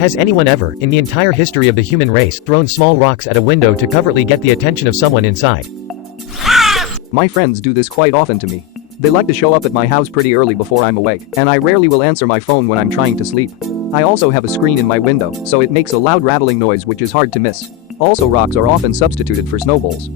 Has anyone ever, in the entire history of the human race, thrown small rocks at a window to covertly get the attention of someone inside? My friends do this quite often to me. They like to show up at my house pretty early before I'm awake, and I rarely will answer my phone when I'm trying to sleep. I also have a screen in my window, so it makes a loud rattling noise which is hard to miss. Also, rocks are often substituted for snowballs.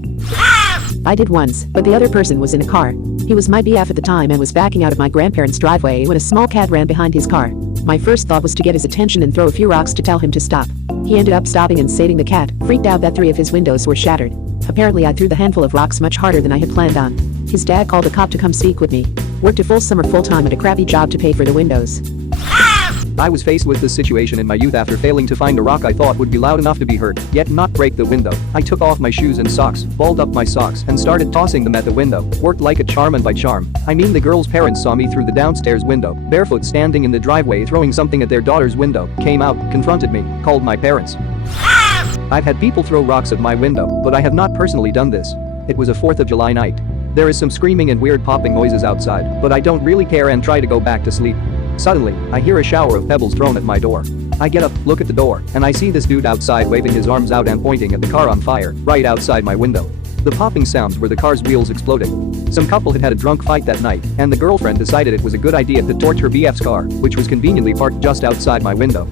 I did once, but the other person was in a car. He was my BF at the time and was backing out of my grandparents' driveway when a small cat ran behind his car. My first thought was to get his attention and throw a few rocks to tell him to stop. He ended up stopping and saving the cat, freaked out that 3 of his windows were shattered. Apparently I threw the handful of rocks much harder than I had planned on. His dad called a cop to come speak with me. Worked a full summer full-time at a crappy job to pay for the windows. I was faced with this situation in my youth after failing to find a rock I thought would be loud enough to be heard, yet not break the window. I took off my shoes and socks, balled up my socks, and started tossing them at the window. Worked like a charm, and by charm, I mean the girl's parents saw me through the downstairs window, barefoot standing in the driveway throwing something at their daughter's window, came out, confronted me, called my parents. I've had people throw rocks at my window, but I have not personally done this. It was a 4th of July night. There is some screaming and weird popping noises outside, but I don't really care and try to go back to sleep. Suddenly, I hear a shower of pebbles thrown at my door. I get up, look at the door, and I see this dude outside waving his arms out and pointing at the car on fire, right outside my window. The popping sounds were the car's wheels exploding. Some couple had had a drunk fight that night, and the girlfriend decided it was a good idea to torch her BF's car, which was conveniently parked just outside my window.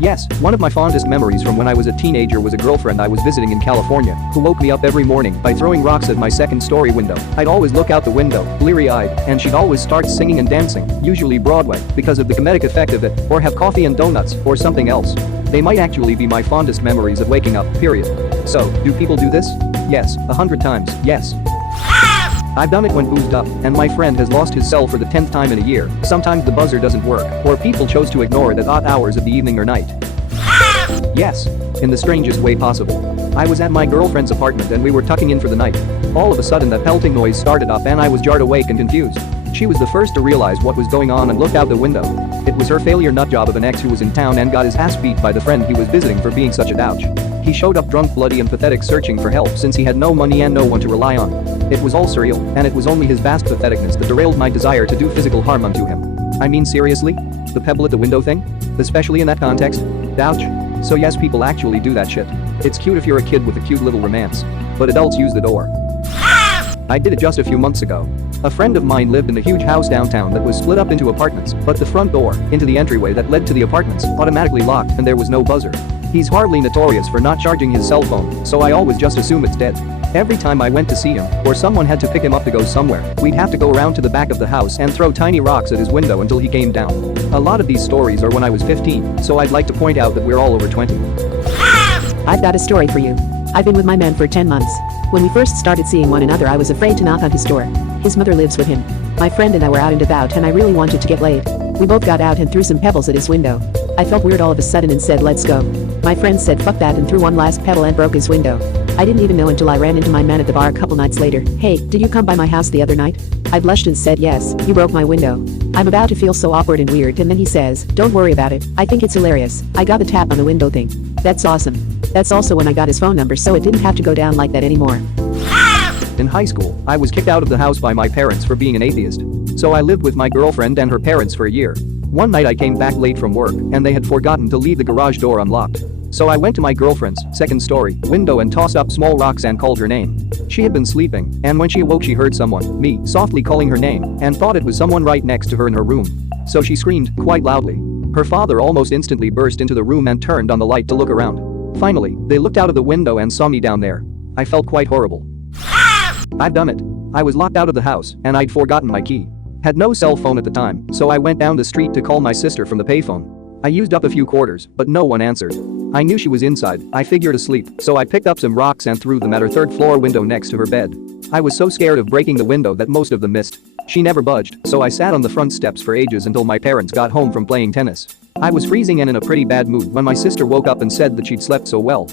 Yes, one of my fondest memories from when I was a teenager was a girlfriend I was visiting in California who woke me up every morning by throwing rocks at my second-story window. I'd always look out the window, bleary-eyed, and she'd always start singing and dancing, usually Broadway, because of the comedic effect of it, or have coffee and donuts, or something else. They might actually be my fondest memories of waking up, period. So, do people do this? Yes, 100 times, yes. I've done it when boozed up, and my friend has lost his cell for the 10th time in a year. Sometimes the buzzer doesn't work, or people chose to ignore it at odd hours of the evening or night. Yes, in the strangest way possible. I was at my girlfriend's apartment and we were tucking in for the night. All of a sudden that pelting noise started up and I was jarred awake and confused. She was the first to realize what was going on and looked out the window. It was her failure nutjob of an ex who was in town and got his ass beat by the friend he was visiting for being such a douche. He showed up drunk, bloody and pathetic, searching for help since he had no money and no one to rely on. It was all surreal, and it was only his vast patheticness that derailed my desire to do physical harm unto him. I mean, seriously? The pebble at the window thing? Especially in that context? Ouch. So yes, people actually do that shit. It's cute if you're a kid with a cute little romance. But adults use the door. I did it just a few months ago. A friend of mine lived in a huge house downtown that was split up into apartments, but the front door, into the entryway that led to the apartments, automatically locked and there was no buzzer. He's hardly notorious for not charging his cell phone, so I always just assume it's dead. Every time I went to see him, or someone had to pick him up to go somewhere, we'd have to go around to the back of the house and throw tiny rocks at his window until he came down. A lot of these stories are when I was 15, so I'd like to point out that we're all over 20. I've got a story for you. I've been with my man for 10 months. When we first started seeing one another, I was afraid to knock on his door. His mother lives with him. My friend and I were out and about and I really wanted to get laid. We both got out and threw some pebbles at his window. I felt weird all of a sudden and said, let's go. My friend said fuck that and threw one last pebble and broke his window. I didn't even know until I ran into my man at the bar a couple nights later. Hey, did you come by my house the other night? I blushed and said yes, you broke my window. I'm about to feel so awkward and weird, and then he says, don't worry about it, I think it's hilarious, I got the tap on the window thing. That's awesome. That's also when I got his phone number so it didn't have to go down like that anymore. In high school, I was kicked out of the house by my parents for being an atheist. So I lived with my girlfriend and her parents for a year. One night I came back late from work and they had forgotten to leave the garage door unlocked. So I went to my girlfriend's second-story window and tossed up small rocks and called her name. She had been sleeping, and when she awoke she heard someone, me, softly calling her name, and thought it was someone right next to her in her room. So she screamed, quite loudly. Her father almost instantly burst into the room and turned on the light to look around. Finally, they looked out of the window and saw me down there. I felt quite horrible. I've done it. I was locked out of the house, and I'd forgotten my key. Had no cell phone at the time, so I went down the street to call my sister from the payphone. I used up a few quarters, but no one answered. I knew she was inside, I figured asleep, so I picked up some rocks and threw them at her third-floor window next to her bed. I was so scared of breaking the window that most of them missed. She never budged, so I sat on the front steps for ages until my parents got home from playing tennis. I was freezing and in a pretty bad mood when my sister woke up and said that she'd slept so well.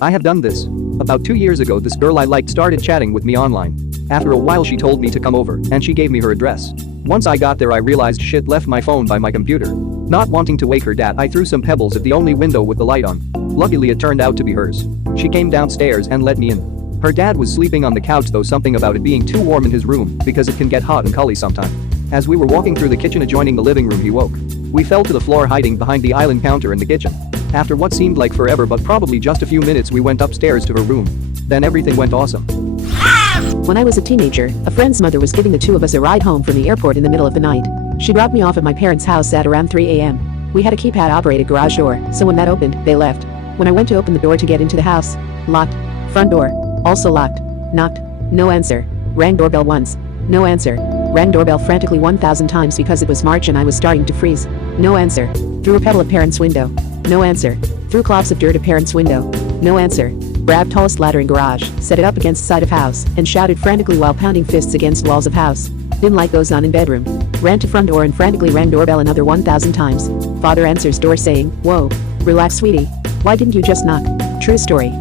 I have done this. About 2 years ago, this girl I liked started chatting with me online. After a while she told me to come over, and she gave me her address. Once I got there I realized shit, left my phone by my computer. Not wanting to wake her dad, I threw some pebbles at the only window with the light on. Luckily it turned out to be hers. She came downstairs and let me in. Her dad was sleeping on the couch, though something about it being too warm in his room because it can get hot and cully sometime. As we were walking through the kitchen adjoining the living room, he woke. We fell to the floor hiding behind the island counter in the kitchen. After what seemed like forever but probably just a few minutes, we went upstairs to her room. Then everything went awesome. When I was a teenager, a friend's mother was giving the two of us a ride home from the airport in the middle of the night. She dropped me off at my parents' house at around 3 a.m. We had a keypad-operated garage door, so when that opened, they left. When I went to open the door to get into the house, locked. Front door, also locked. Knocked. No answer. Rang doorbell once. No answer. Rang doorbell frantically 1,000 times because it was March and I was starting to freeze. No answer. Threw a pebble at parents' window. No answer. Threw clods of dirt at parents' window. No answer. Grabbed tallest ladder in garage, set it up against side of house, and shouted frantically while pounding fists against walls of house. Dim light goes on in bedroom. Ran to front door and frantically rang doorbell another 1,000 times. Father answers door saying, "Whoa. Relax, sweetie. Why didn't you just knock?" True story.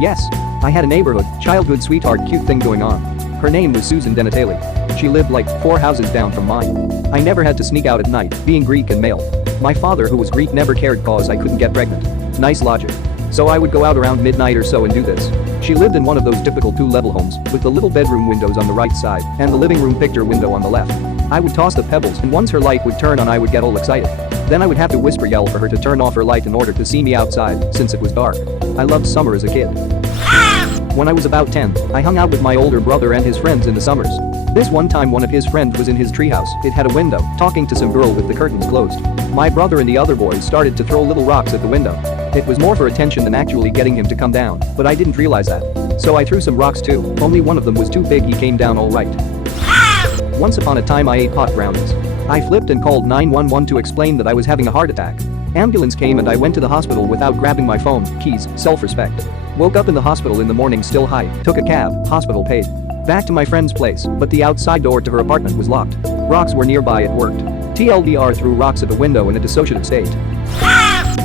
Yes. I had a neighborhood, childhood sweetheart cute thing going on. Her name was Susan Denatelli. She lived like 4 houses down from mine. I never had to sneak out at night, being Greek and male. My father, who was Greek, never cared cause I couldn't get pregnant. Nice logic. So I would go out around midnight or so and do this. She lived in one of those typical 2-level homes, with the little bedroom windows on the right side and the living room picture window on the left. I would toss the pebbles, and once her light would turn on I would get all excited. Then I would have to whisper yell for her to turn off her light in order to see me outside, since it was dark. I loved summer as a kid. When I was about 10, I hung out with my older brother and his friends in the summers. This one time one of his friends was in his treehouse. It had a window, talking to some girl with the curtains closed. My brother and the other boys started to throw little rocks at the window. It was more for attention than actually getting him to come down, but I didn't realize that. So I threw some rocks too, only one of them was too big, he came down all right. Once upon a time I ate pot brownies. I flipped and called 911 to explain that I was having a heart attack. Ambulance came and I went to the hospital without grabbing my phone, keys, self-respect. Woke up in the hospital in the morning still high, took a cab, hospital paid. Back to my friend's place, but the outside door to her apartment was locked. Rocks were nearby, it worked. TLDR threw rocks at the window in a dissociative state.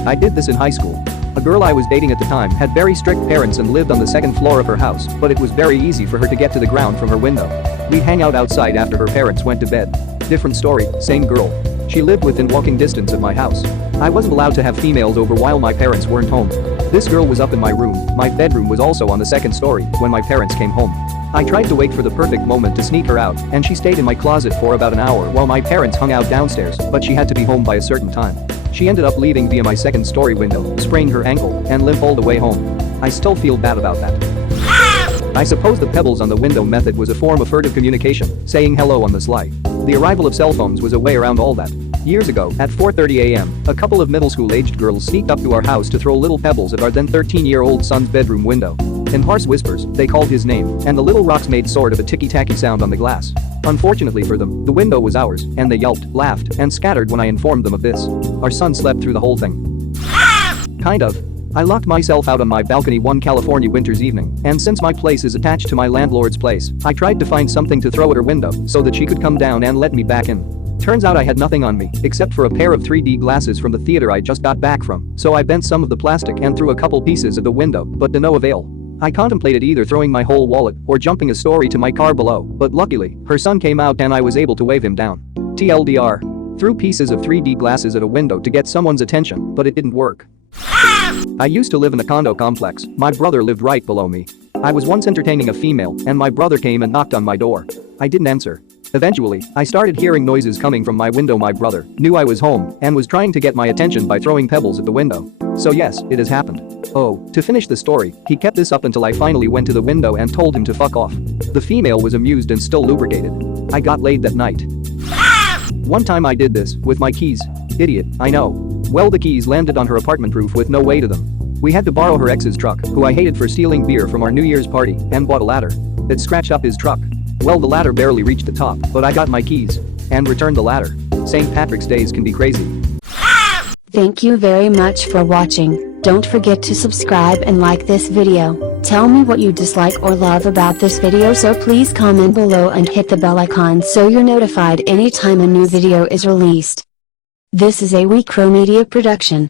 I did this in high school. A girl I was dating at the time had very strict parents and lived on the 2nd floor of her house, but it was very easy for her to get to the ground from her window. We'd hang out outside after her parents went to bed. Different story, same girl. She lived within walking distance of my house. I wasn't allowed to have females over while my parents weren't home. This girl was up in my room. My bedroom was also on the 2nd story when my parents came home. I tried to wait for the perfect moment to sneak her out, and she stayed in my closet for about an hour while my parents hung out downstairs, but she had to be home by a certain time. She ended up leaving via my 2nd story window, sprained her ankle, and limp all the way home. I still feel bad about that. I suppose the pebbles on the window method was a form of furtive communication, saying hello on the sly. The arrival of cell phones was a way around all that. Years ago, at 4:30 a.m., a couple of middle school-aged girls sneaked up to our house to throw little pebbles at our then 13-year-old son's bedroom window. In hoarse whispers, they called his name, and the little rocks made sort of a ticky-tacky sound on the glass. Unfortunately for them, the window was ours, and they yelped, laughed, and scattered when I informed them of this. Our son slept through the whole thing. Kind of. I locked myself out on my balcony one California winter's evening, and since my place is attached to my landlord's place, I tried to find something to throw at her window so that she could come down and let me back in. Turns out I had nothing on me, except for a pair of 3D glasses from the theater I just got back from, so I bent some of the plastic and threw a couple pieces at the window, but to no avail. I contemplated either throwing my whole wallet or jumping a story to my car below, but luckily, her son came out and I was able to wave him down. TLDR. Threw pieces of 3D glasses at a window to get someone's attention, but it didn't work. I used to live in a condo complex. My brother lived right below me. I was once entertaining a female, and my brother came and knocked on my door. I didn't answer. Eventually, I started hearing noises coming from my window. My brother knew I was home and was trying to get my attention by throwing pebbles at the window. So yes, it has happened. Oh, to finish the story, he kept this up until I finally went to the window and told him to fuck off. The female was amused and still lubricated. I got laid that night. One time I did this with my keys. Idiot, I know. Well, the keys landed on her apartment roof with no way to them. We had to borrow her ex's truck, who I hated for stealing beer from our New Year's party, and bought a ladder. It scratched up his truck. Well, the ladder barely reached the top, but I got my keys and returned the ladder. St. Patrick's Days can be crazy. Thank you very much for watching. Don't forget to subscribe and like this video. Tell me what you dislike or love about this video, so please comment below and hit the bell icon so you're notified anytime a new video is released. This is a WeCrow Media production.